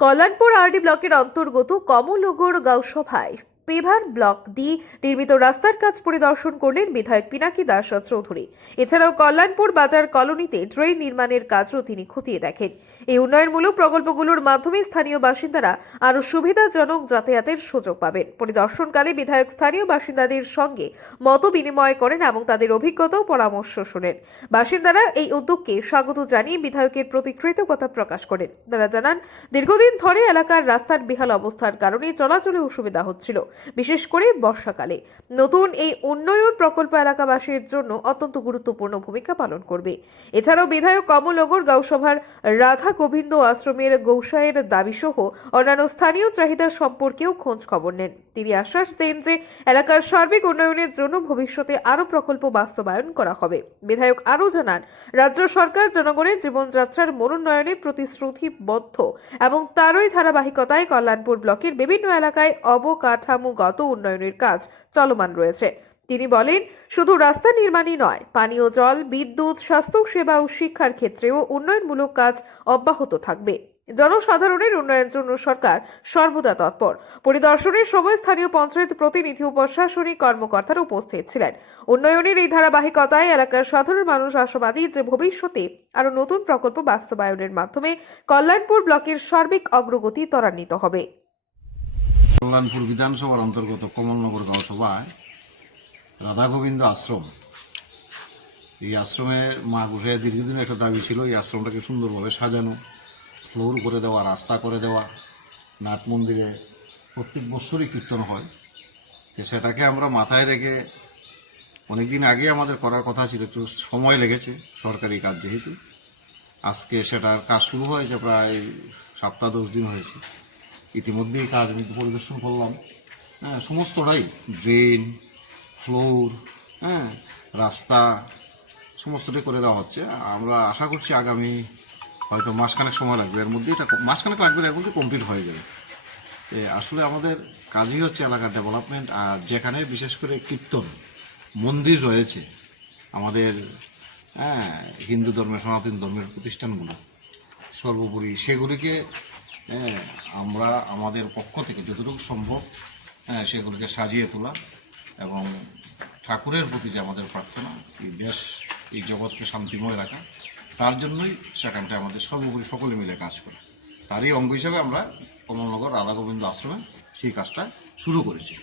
Kalyanpur RD ব্লকের অন্তর্গত Kamalnagar গাঁওসভায় paver block দিয়ে নির্মিত রাস্তার কাজ পরিদর্শন করলেন বিধায়ক পিনাকি দাস চৌধুরী। এছাড়াও কল্যাণপুর বাজার কলোনিতে ড্রেন নির্মাণের কাজও তিনি খতিয়ে দেখেন। এই উন্নয়নমূলক প্রকল্পগুলোর মাধ্যমে স্থানীয় বাসিন্দারা আরও সুবিধাজনক যাতায়াতের সুযোগ পাবেন। পরিদর্শনকালে বিধায়ক স্থানীয় বাসিন্দাদের সঙ্গে মত বিনিময় করেন এবং তাদের অভিজ্ঞতা ও পরামর্শ শোনেন। বাসিন্দারা এই উদ্যোগকে স্বাগত জানিয়ে বিধায়কের প্রতি কৃতজ্ঞতা প্রকাশ করেন। তারা জানান, দীর্ঘদিন ধরে এলাকার রাস্তার বেহাল অবস্থার কারণে চলাচলে অসুবিধা হচ্ছিল, বিশেষ করে বর্ষাকালে। নতুন এই উন্নয়ন প্রকল্প এলাকাবাসীর জন্য অত্যন্ত গুরুত্বপূর্ণ ভূমিকা পালন করবে। এছাড়াও বিধায়ক কমলনগর গাঁওসভার রাধা গোবিন্দ আশ্রমের গৌসায়ের দাবি সহ অন্যান্য স্থানীয় চাহিদা সম্পর্কেও খোঁজ খবর নেন। তিনি আশ্বাস দেন যে এলাকার সার্বিক উন্নয়নের জন্য ভবিষ্যতে আরও প্রকল্প বাস্তবায়ন করা হবে। বিধায়ক আরও জানান, রাজ্য সরকার জনগণের জীবনযাত্রার মনোন্নয়নে প্রতিশ্রুতিবদ্ধ এবং তারই ধারাবাহিকতায় কল্যাণপুর ব্লকের বিভিন্ন এলাকায় অবকাঠামোগত উন্নয়নের কাজ চলমান রয়েছে। তিনি বলেন, শুধু রাস্তা নির্মাণই নয়, পানীয় জল, বিদ্যুৎ, স্বাস্থ্য সেবা ও শিক্ষার ক্ষেত্রেও উন্নয়নমূলক কাজ অব্যাহত থাকবে। জনসাধারণের উন্নয়নের জন্য সরকার সর্বদা তৎপর। পরিদর্শনের সময় স্থানীয় পঞ্চায়েত প্রতিনিধি ও প্রশাসনিক কর্মকর্তারা উপস্থিত ছিলেন। উন্নয়নের এই ধারাবাহিকতায় এলাকার সাধারণ মানুষ আশাবাদী যে ভবিষ্যতে আরও নতুন প্রকল্প বাস্তবায়নের মাধ্যমে কল্যাণপুর ব্লকের সার্বিক অগ্রগতি ত্বরান্বিত হবে। কল্যাণপুর বিধানসভার অন্তর্গত কমলনগর গাঁওসভায় রাধা গোবিন্দ আশ্রম, এই আশ্রমে মা গোসাইয়ের দীর্ঘদিনের একটা দাবি ছিল এই আশ্রমটাকে সুন্দরভাবে সাজানো, ফ্লোর করে দেওয়া, রাস্তা করে দেওয়া। নাট মন্দিরে প্রত্যেক বছরই কীর্তন হয়, তো সেটাকে আমরা মাথায় রেখে অনেকদিন আগে আমাদের করার কথা ছিল, একটু সময় লেগেছে সরকারি কাজ যেহেতু। আজকে সেটার কাজ শুরু হয়েছে, প্রায় সপ্তাহ 10 দিন হয়েছে। ইতিমধ্যেই কাজ আমি পরিদর্শন করলাম। হ্যাঁ, সমস্তটাই ড্রেন, ফ্লোর, রাস্তা সমস্তটাই করে দেওয়া হচ্ছে। আমরা আশা করছি আগামী হয়তো মাসখানেক সময় লাগবে, এর মধ্যেই মাসখানেক লাগবে, এর মধ্যে কমপ্লিট হয়ে যাবে। আসলে আমাদের কাজই হচ্ছে এলাকার ডেভেলপমেন্ট। আর যেখানে বিশেষ করে কীর্তন মন্দির রয়েছে আমাদের হিন্দু ধর্মের, সনাতন ধর্মের প্রতিষ্ঠানগুলো, সর্বোপরি সেগুলিকে আমরা আমাদের পক্ষ থেকে যতটুকু সম্ভব সেগুলিকে সাজিয়ে তোলা এবং ঠাকুরের প্রতি যে আমাদের প্রার্থনা, এই দেশ, এই জগৎকে শান্তিময় রাখা, তার জন্যই সেখানটা আমাদের সর্বোপরি সকলে মিলে কাজ করে। তারই অঙ্গ হিসাবে আমরা কমলনগর রাধা গোবিন্দ আশ্রমে সেই কাজটা শুরু করেছি।